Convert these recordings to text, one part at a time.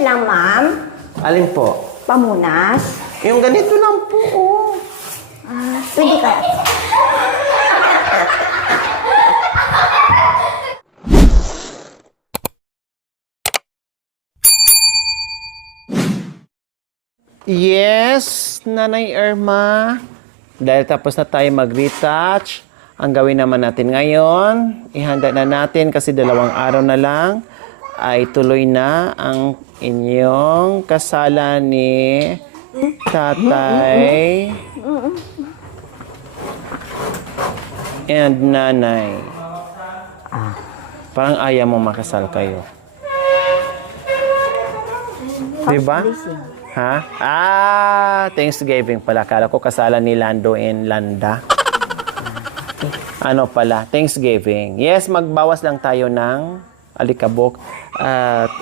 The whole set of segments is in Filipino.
lang, ma'am. Alin po? Pamunas. Yung ganito lang po, oh. Pwede ka. Yes, Nanay Irma. Dahil tapos na tayo mag-retouch, ang gawin naman natin ngayon, ihanda na natin kasi 2 araw na lang ay tuloy na ang inyong kasalan ni Tatay and Nanay. Parang ayaw mo makasal kayo. Diba? Ha? Thanksgiving pala. Kala ko kasalan ni Lando and Landa. Ano pala? Thanksgiving. Yes, magbawas lang tayo ng alikabok. At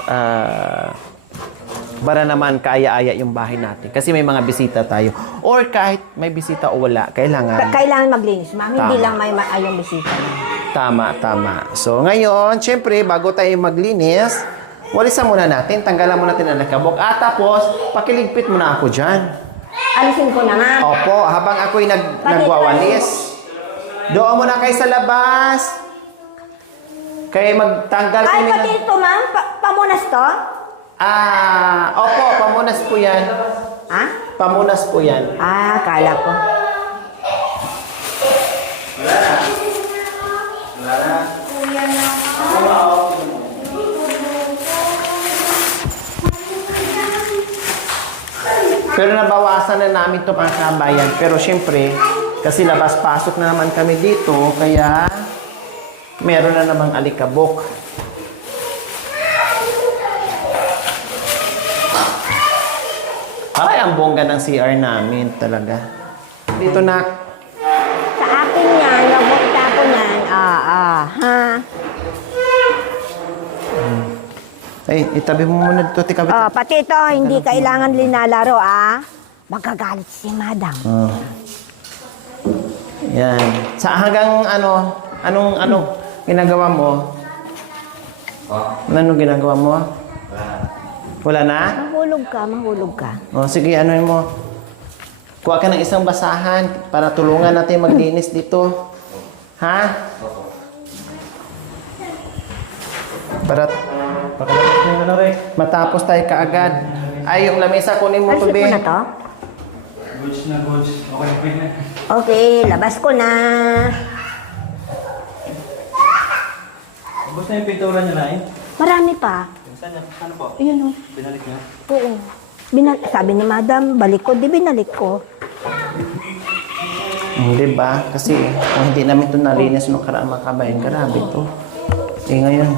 para naman kaaya-aya yung bahay natin. Kasi may mga bisita tayo. Or kahit may bisita o wala, kailangan. Kailangan maglinis, ma'am. Hindi Tama. lang may ayong bisita. Tama, tama. So ngayon, syempre, bago tayo maglinis, walisan muna natin, tanggalan muna natin ang alikabok. At tapos, pakiligpit muna ako dyan. Alisin ko na, ma'am. Opo, habang ako'y nagwawalis. Doon muna kayo sa labas. Kayo magtanggal ko Ay, nila. pati ito, ma'am. Pamunas to? Opo, pamunas po yan. Ha? Pamunas po yan. Kala ko. Pero nabawasan na namin ito mga kabayan. Pero syempre, kasi labas-pasok na naman kami dito, kaya meron na namang alikabok. Ay, ang bongga ng CR namin talaga. Dito na. Sa akin yan, nabukta ko yan. Ha? Ay, itabi mo muna dito. Tika, Pati ito, hindi kailangan linalaro, Magagalit si madam. Yan. Sa hanggang anong ginagawa mo? Anong ginagawa mo? Wala na? Mahulog ka. Sige, mo. Kuha ka ng isang basahan para tulungan natin maglinis dito. Ha? Para matapos tayo kaagad. Ay, yung lamesa, kunin mo Alisin tubi. ko na to? Goods na goods. Okay, pwede. Okay, labas ko na. Ubus na yung pintura niya na eh. Marami pa. Saan niya? Ano po? Ayun, Binalik niya? Oo. Sabi ni madam, balik ko. Di binalik ko. Hindi ba? Kasi kung hindi namin ito nalinis nung karaang mga kabayan, grabe to. Ngayon,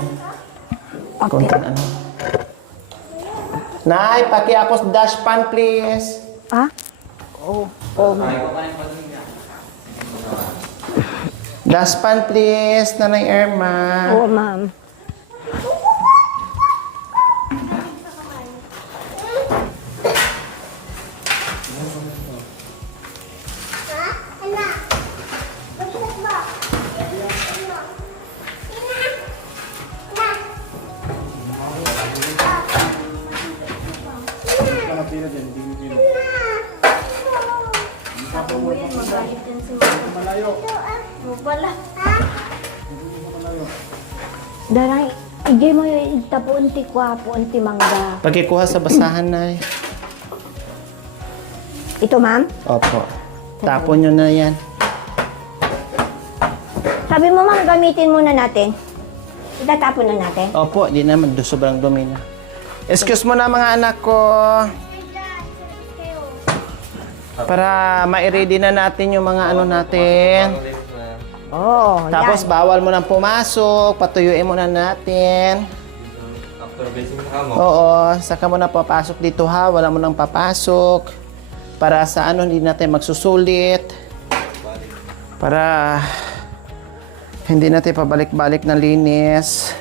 konting ano. Nay, pakiakos dashpan, please. Oo. Dashpan, please, Nanay Irma. Oo, ma'am. Daray, hindi mo yung tapunti kwa, punti mangga. Pagkikuha sa basahan, Nay. Ito, ma'am? Opo. Tapon nyo na yan. Sabi mo, ma'am, gamitin muna natin. Itatapon na natin. Opo, di naman. Sobrang dumi na. Excuse mo na mga anak ko. Para ma-ready na natin yung mga ano natin. Oo, Tapos bawal mo nang pumasok. Patuyuin mo na natin. After basing na mo. Oo, saka mo na papasok dito ha. Wala mo nang papasok. Para sa ano, hindi natin magsusulit. Para hindi natin pabalik-balik na linis.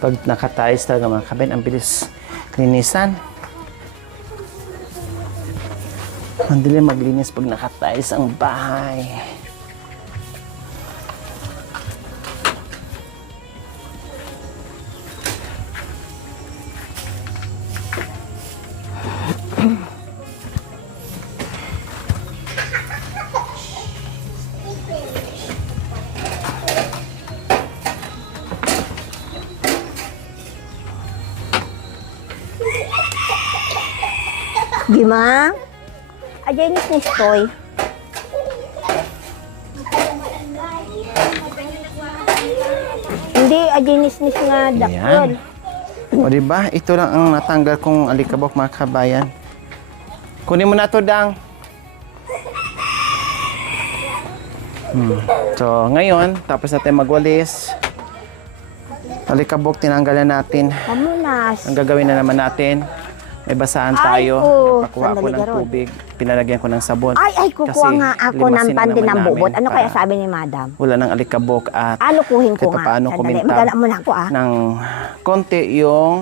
Pag nakatayos talaga mga kabayan, ang bilis linisan. Mandali maglinis pag nakatayos ang bahay. Gima? Aja ini toy. Hindi, aja nis nga dakol. O diba, ito lang ang natanggal kong alikabok mga kabayan. Kunin mo na to, Dang. So, ngayon, tapos natin magwalis. Alikabok, tinanggalan natin. Pamunas. Ang gagawin na naman natin, may basahan tayo. Ay, oh. Pakuha ko Sandali, ng Garon. tubig. Pinalagyan ko ng sabon. Ay, kukuha Kasi nga ako ng limasin na panty naman ng bubot. namin Ano kaya para sabi ni Madam? wala ng alikabok at Ano kuhin ko kahit nga? paano Sandali, kumintab magala muna ako ng konti yung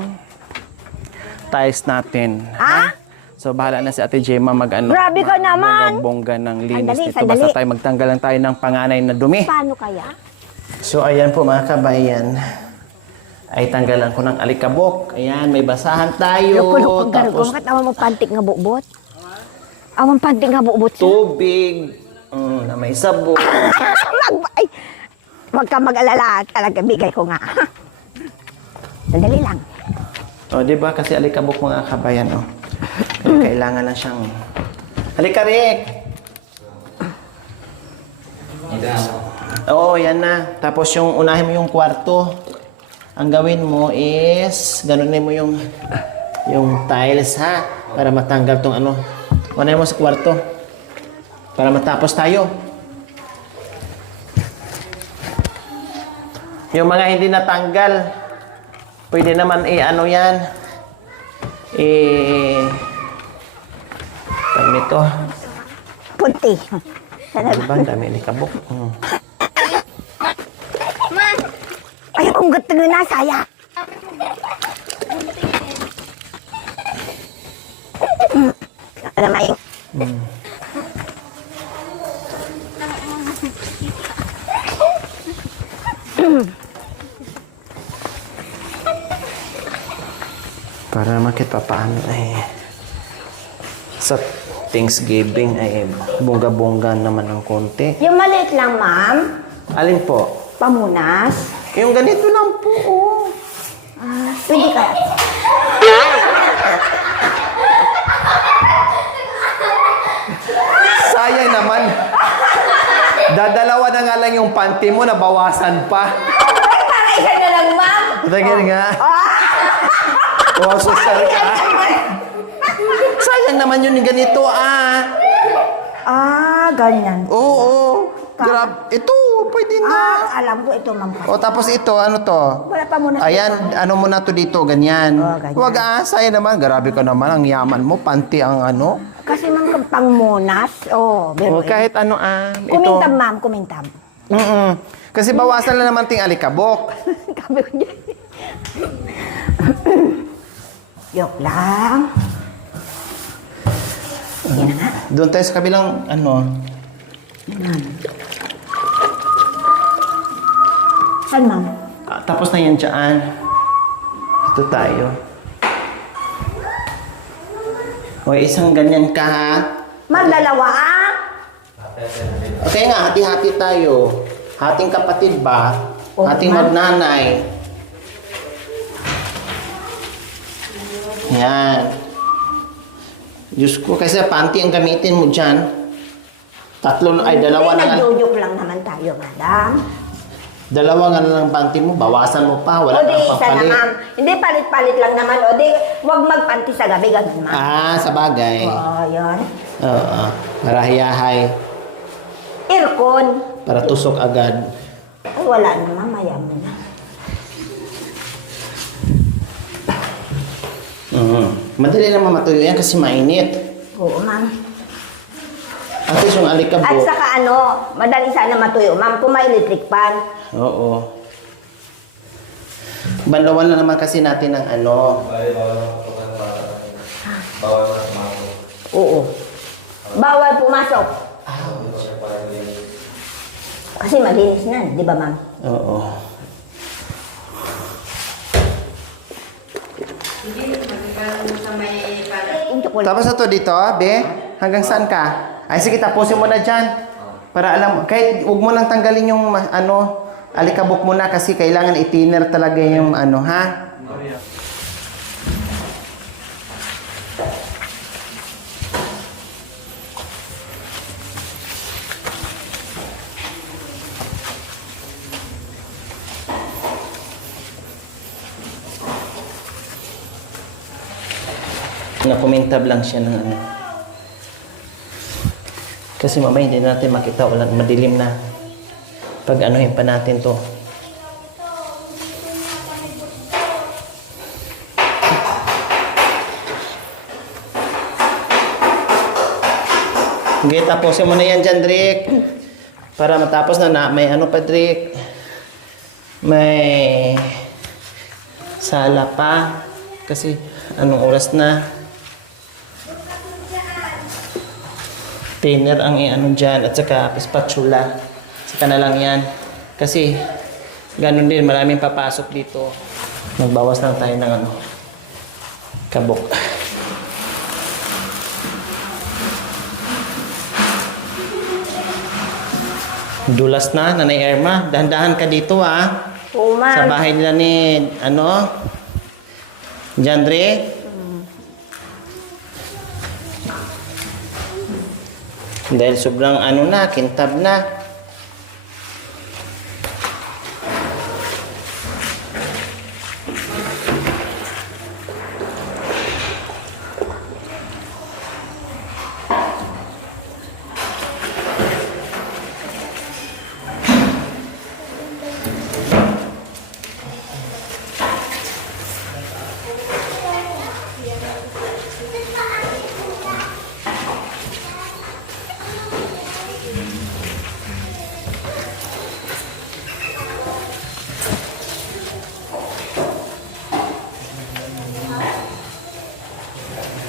tiles natin. Ah? So, bahala na si Ate Gemma mag-ano. Grabe ka naman! Bongga ng linis Sandali, dito. sandali. Basta tayo magtanggal lang tayo ng panganay na dumi. Paano kaya? So, ayan po mga kabayan. Ay, tanggalan ko ng alikabok. Ayan, may basahan tayo. Loko-loko gargo. Tapos, Bakit awang magpantik nga bubot? Awang pantik nga bubot siya? tubig. Na may sabon. Ay, wag ka mag-alala. Talaga, bigay ko nga. Sandali lang. O, di ba? Kasi alikabok mga kabayan, oh. Kaya kailangan lang siyang... Halika, Rick! Oo, yan na. Tapos yung unahin mo yung kwarto. Ang gawin mo is... Ganunin mo yung tiles, ha? Para matanggal tong ano. Unahin mo sa kwarto. Para matapos tayo. Yung mga hindi natanggal, pwede naman ano yan. Tag nito. Punti. Sana Diba? Ang dami ni kabok. ay, kung gusto nyo na, saya. Alam mo Para naman kahit papaano ay sa Thanksgiving ay bongga-bongga naman ng konti. yung maliit lang, ma'am. Alin po? Pamunas. Yung ganito lang po. Oh. Pwede ka. Sayang naman. Dadalawa na nga lang yung panty mo, nabawasan pa. Isa na lang, ma'am. Tingin nga. Oh, social ka. Sayang naman yun yung ganito, Ganyan. Oo. Grab. Ito, pwede na. Alam ko ito, ma'am. O tapos ito, ano to? Wala pa muna. Ayan, ano mo na to dito, ganyan. Oh, ganyan. Huwag sayang naman. Grabe ka naman, ang yaman mo. Panty ang ano. Kasi ma'am, pangmunas. O kahit ano, ito. Kumintab, ma'am. Kumintab. Kasi bawasan na naman ting alikabok. Kabi ko dyan. Joke lang. Yan na. Doon tayo sa kabilang, ano. Saan, ma'am? Tapos na yan dyan. Ito tayo. O, isang ganyan ka, ha? Ma'am, dalawa, Okay nga, hati-hati tayo. Hating kapatid ba? Oo, Hating ma'am. magnanay. Yan. Diyos ko, kasi panty ang gamitin mo dyan. Dalawa na nga. Nagjojoke lang naman tayo, madam. Dalawa nga na lang panty mo, bawasan mo pa, wala O di, kang isa na, papalit. ma'am. Hindi, palit-palit lang naman. O di, huwag magpanti sa gabi, ganun, ma'am. Sa bagay. Oo, yun. Oo. Para hiyahay. Aircon. Para tusok agad. Ay, wala na, ma'am. Maya mo na. Madali naman matuyo yan kasi mainit. Oo, ma'am. At least yung At alikabok. saka madali sana matuyo, ma'am, kung may electric pan. Oo. Banlawan na naman kasi natin ng ano. Bali, bawal na pupunta ng bata. Bawal na sumasok. Oo. Bawal pumasok. Kasi malinis na, di ba ma'am? Oo. Yung chocolate. Tapos ito dito, be? Hanggang saan ka? Ay, sige, tapusin mo na dyan. Para alam, kahit huwag mo nang tanggalin yung, ano, alikabok mo na kasi kailangan i-thinner talaga yung, ano, ha? Nakumintab lang siya ng ano. Kasi mamaya hindi natin makita, walang madilim na. Pag anuhin pa natin to. Okay, tapusin mo na yan dyan, Drake. Para matapos na may ano pa, Drake. May sala pa. Kasi anong oras na? Thinner ang ano dyan at saka spatula. Saka na lang yan. Kasi ganun din, maraming papasok dito. Magbawas lang tayo ng ano, kabok. Dulas na, Nanay Irma. Dahan-dahan ka dito ah. Oo Sa ma'am. bahay nila ni, ano, Jandre. Dahil sobrang ano na, kintab na.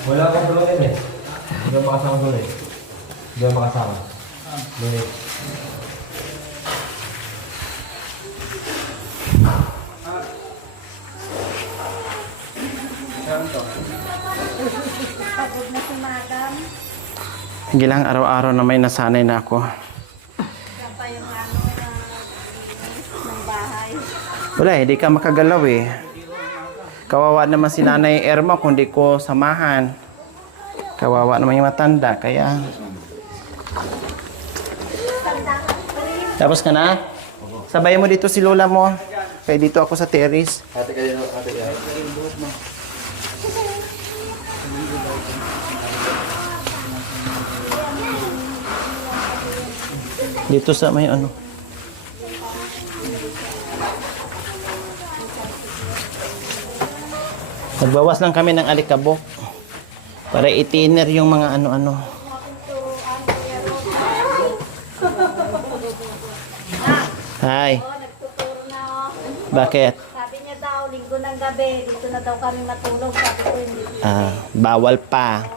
Wala akong tulong din eh. Hindi ako makasama doon eh. Hindi ako makasama. Doon. Sige lang, araw-araw na may nasanay na ako. Wala, hindi ka makagalaw eh. Kawawa naman si Nanay Irma kung di ko samahan. Kawawa naman yung matanda, kaya... Tapos ka na? Sabayan mo dito si Lola mo. Kaya dito ako sa terrace. Ate ka dito, ate ka. Dito sa may ano. Nagbawas lang kami ng alikabok para i-thinner yung mga ano-ano. Hi. Nagtuturo na ako. Bakit? Sabi niya daw, linggo ng gabi, dito na daw kami matulog. Sabi ko, hindi. Bawal pa.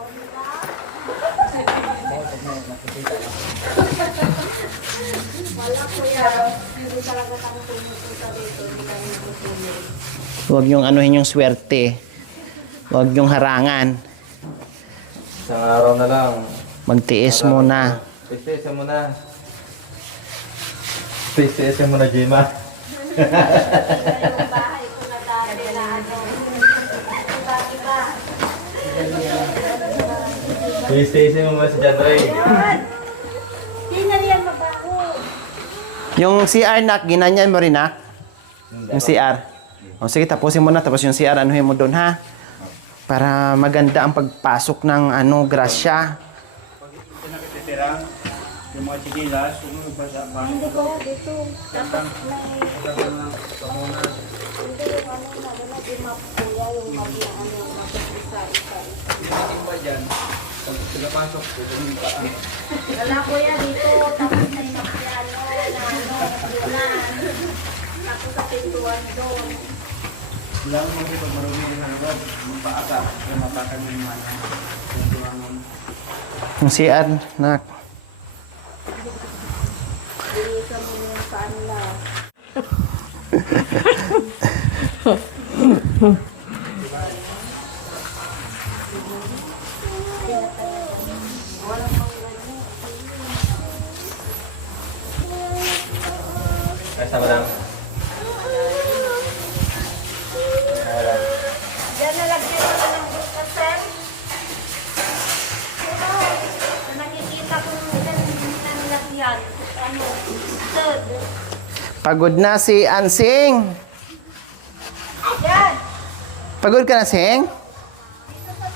Wala kuya, hindi talaga kami pumupunta dito. Hindi kami matulog. Huwag yung anuhin yung swerte. Huwag yung harangan. Isang araw na lang. Magtiis muna. Stay-stay mo na. Stay-stay mo na, Jima. Yung bahay ko na dati na ano. Dati ba? Stay-stay mo ba si John Ray? Hindi na riyan mabaho. Yung CR na, ginanyan mo rin ha? Yung CR. O sige, tapusin mo na. Tapos yung CR, anuhin mo doon ha? Para maganda ang pagpasok ng ano, grasya. Yung mga chikilas, yung basa pa. Hindi ko dito. Dapat may... Hindi yung ano na, wala di map kuya, yung map na ano, map isa-isa. Wala kuya dito, tapos may map na ano, na ano, ulan. Tapos sa pintuan doon. Lang mo kasi pag marumi din ang loob, magpaaga, kaya mapakan yung mana. Yung tuwangon. Ang CR, nak. Bilisan mo yung kanla. Ay, sama lang. Diyan nalagyan mo na ng bukas, sir. Nakikita ko nung ilan na nilagyan. Ano? Third. Pagod na si Ansing. Yan. Pagod ka na, Sing?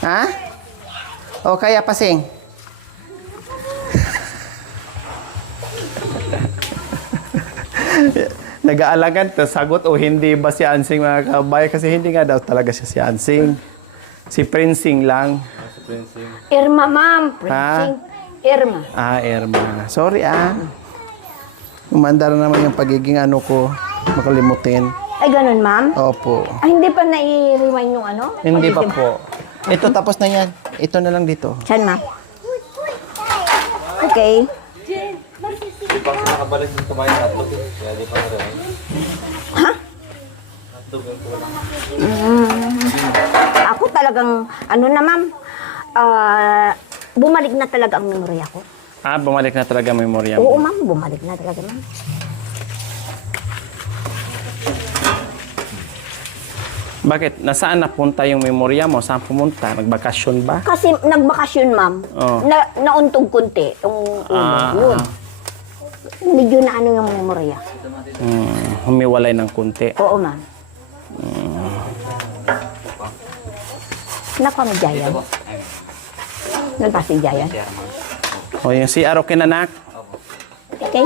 Ha? O kaya pa, Sing? Nag-aalagan to, sagot o hindi ba si Ansing mga kabay? Kasi hindi nga daw talaga siya si Ansing. Si Princing lang. Irma, ma'am. Ha? Princing. Irma. Ah, Irma. Sorry Umandar naman yung pagiging ano ko. Makalimutin. Ay, ganun, ma'am? Opo. Ay, hindi pa nai-rewind yung ano? Hindi pa po. Ito, tapos na yan. Ito na lang dito. Saan, ma'am? Okay. Di pa kasi nakabalik yung kumain ng hotdog. Kaya di pa na rin. Ha? Hotdog yung kulang. Ako talagang, ano na, ma'am? Bumalik na talaga ang memorya ko. Ah, bumalik na talaga ang memorya Oo, mo. ma'am. Bumalik na talaga, ma'am. Bakit? Nasaan napunta yung memorya mo? Saan pumunta? Nagbakasyon ba? Kasi nagbakasyon, ma'am. Oo. Nauntog kunti. Yung ulo. Yun. Medyo na ano yung memorya. Humiwalay ng kunti. Oo, ma'am. Naku, may Jayan. Nagpa si Jayan. O, yung CR, okay na, nak? Okay?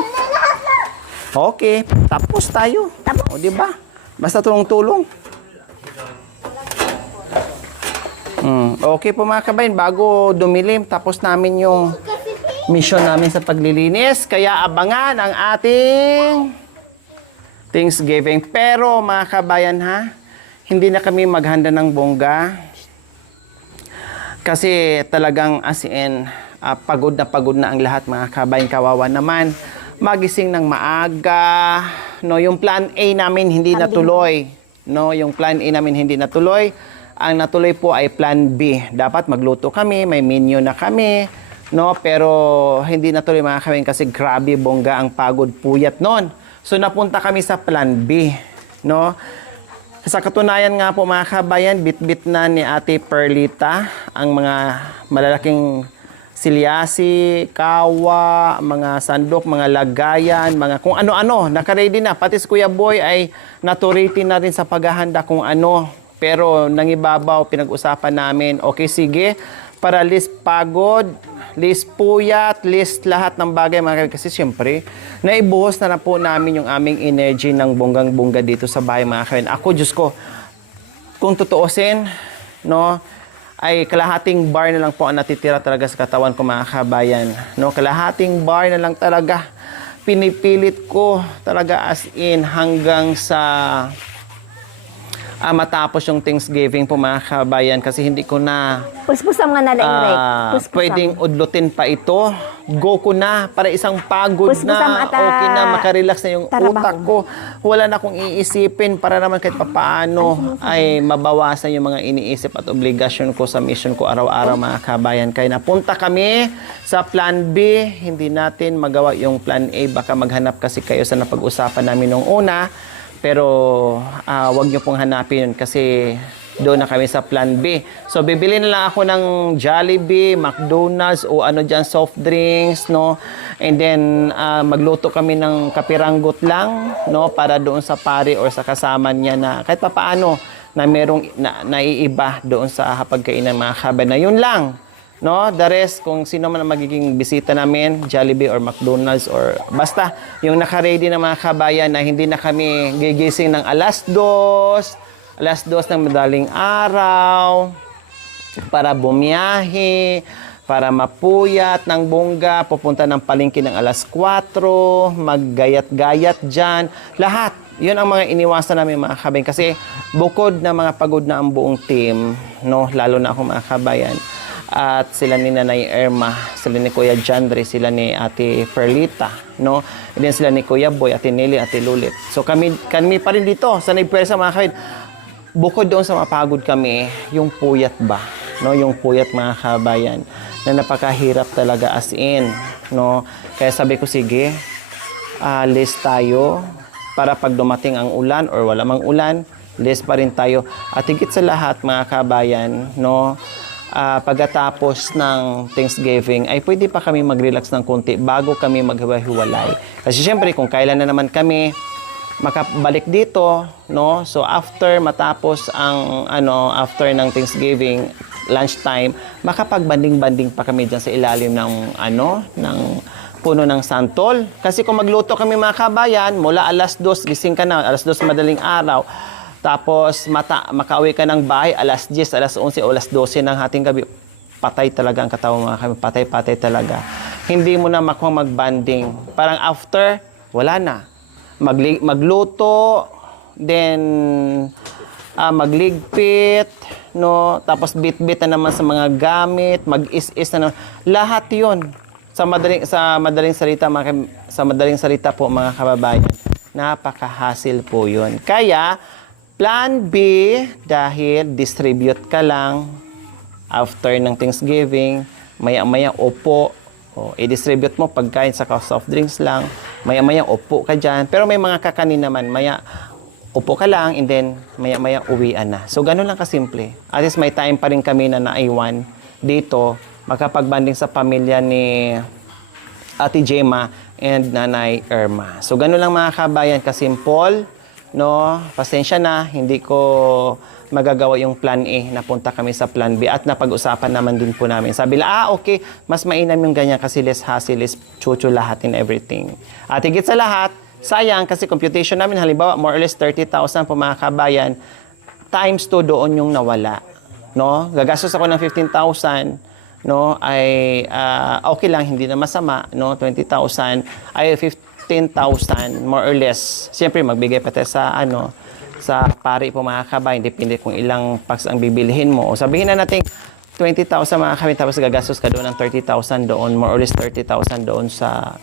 Okay. Tapos tayo. Tapos. O, di ba? Basta tulong-tulong. Okay po mga kabayan, bago dumilim, tapos namin yung mission namin sa paglilinis. Kaya abangan ang ating Thanksgiving. Pero mga kabayan ha, hindi na kami maghanda ng bongga. Kasi talagang as in, pagod na ang lahat mga kabayan. Kawawa naman. Magising ng maaga. No, yung plan A namin hindi natuloy. No, yung plan A namin hindi natuloy. Ang natuloy po ay plan B. Dapat magluto kami, may menu na kami, no? Pero hindi natuloy mga kami kasi grabe bongga ang pagod puyat noon. So napunta kami sa plan B, no? Sa katunayan nga po mga kabayan, bit-bit na ni Ate Perlita ang mga malalaking silyasi, kawa, mga sandok, mga lagayan, mga kung ano-ano, naka-ready na. Pati si Kuya Boy ay naturity na rin sa paghahanda kung ano. Pero nangibabaw, pinag-usapan namin, okay sige, para list pagod, list puyat, list lahat ng bagay mga kaibigan. Kasi siyempre, naibuhos na po namin yung aming energy ng bonggang-bongga dito sa bahay mga kaibigan. Ako, Diyos ko, kung tutuusin, no, ay kalahating bar na lang po ang natitira talaga sa katawan ko mga kabayan. No, kalahating bar na lang talaga. Pinipilit ko talaga as in hanggang sa matapos yung Thanksgiving po mga kabayan kasi hindi ko na Puspusam nga na lang, Rek. Puspusam. pwedeng udlutin pa ito. Go ko na para isang pagod Puspusam na. ata Okay na, makarelax na yung trabaho. utak ko. Wala na akong iisipin para naman kahit papaano ay mabawasan yung mga iniisip at obligasyon ko sa mission ko araw-araw mga kabayan. Kaya napunta kami sa plan B. Hindi natin magawa yung plan A. Baka maghanap kasi kayo sa napag-usapan namin nung una. Pero wag nyo pong hanapin yun kasi doon na kami sa plan B. So bibili na lang ako ng Jollibee, McDonald's o ano dyan, soft drinks, no? And then magluto kami ng kapiranggot lang, no? Para doon sa pare or sa kasama niya na kahit papaano na merong naiiba doon sa hapagkainan mga kabayan na yun lang. No, the rest, kung sino man ang magiging bisita namin, Jollibee or McDonald's or basta yung naka-ready na mga kabayan na hindi na kami gigising ng alas 2 ng madaling araw para bumiyahe, para mapuyat ng bongga, pupunta ng palengke ng alas 4, maggayat-gayat dyan. Lahat. Yun ang mga iniwasan namin mga kabayan. Kasi bukod na mga pagod na ang buong team, no, lalo na ako mga kabayan, at sila ni Nanay Irma, sila ni Kuya Jandre, sila ni Ate Perlita, no? And then sila ni Kuya Boy, Ate Nelly, Ate Lulit. So kami pa rin dito sa Nagpwersa mga kabayan. Bukod doon sa mapagod kami, yung puyat ba, no? Yung puyat mga kabayan na napakahirap talaga as in, no? Kaya sabi ko, sige, list tayo para pag dumating ang ulan or wala mang ulan, list pa rin tayo. At higit sa lahat mga kabayan, no? Pagkatapos ng Thanksgiving ay pwede pa kami mag-relax ng konti bago kami maghiwa-hiwalay. Kasi syempre kung kailan na naman kami makabalik dito, no? So after matapos ang after ng Thanksgiving lunchtime, makapag-banding-banding pa kami diyan sa ilalim ng ng puno ng santol. Kasi kung magluto kami mga kabayan, mula alas 2 gising ka na, alas 2 madaling araw. Tapos makauwi ka ng bahay alas 10, alas 11 o alas 12 ng hating gabi. Patay talaga ang katawan mga kami. Patay talaga. Hindi mo na makuha mag-banding. Parang after, wala na. Magluto, then magligpit, no? Tapos bit-bit na naman sa mga gamit, mag-is-is na naman. Lahat 'yon. Sa madaling salita po mga kababayan, napaka-hassle po 'yon. Kaya Plan B, dahil distribute ka lang after ng Thanksgiving, maya-maya upo, i-distribute mo pagkain sa soft drinks lang, maya-maya upo ka dyan. Pero may mga kakanin naman, maya upo ka lang, and then maya-maya uwian na. So, ganun lang kasimple. At least may time pa rin kami na naiwan dito, makapagbanding sa pamilya ni Ate Gemma and Nanay Irma. So, ganun lang mga kabayan, kasimple. No, pasensya na, hindi ko magagawa yung plan A, napunta kami sa plan B at napag-usapan naman din po namin. Sabi nila, okay, mas mainam yung ganyan kasi less hassle, less chuchu lahat in everything. At higit sa lahat, sayang kasi computation namin, halimbawa, more or less 30,000 po mga kabayan, times 2 doon yung nawala. No, gagastos ako ng 15,000, no, ay okay lang, hindi na masama, no, 20,000, ay 15,000 more or less. Siyempre magbigay pa tayo sa sa pari po mga kabayan, depende kung ilang packs ang bibilihin mo. O sabihin na natin 20,000 mga kabayan, tapos gagastos ka doon ng 30,000 doon, more or less 30,000 doon sa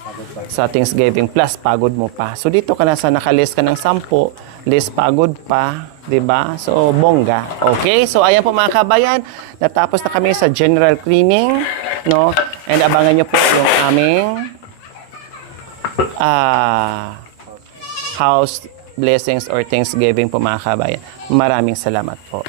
Thanksgiving plus pagod mo pa. So dito ka na sa nakalist ka ng 10, less pagod pa, 'di ba? So bongga. Okay? So ayan po mga kabayan, natapos na kami sa general cleaning, no? And abangan niyo po yung aming house blessings or Thanksgiving po mga kabayan. Maraming salamat po.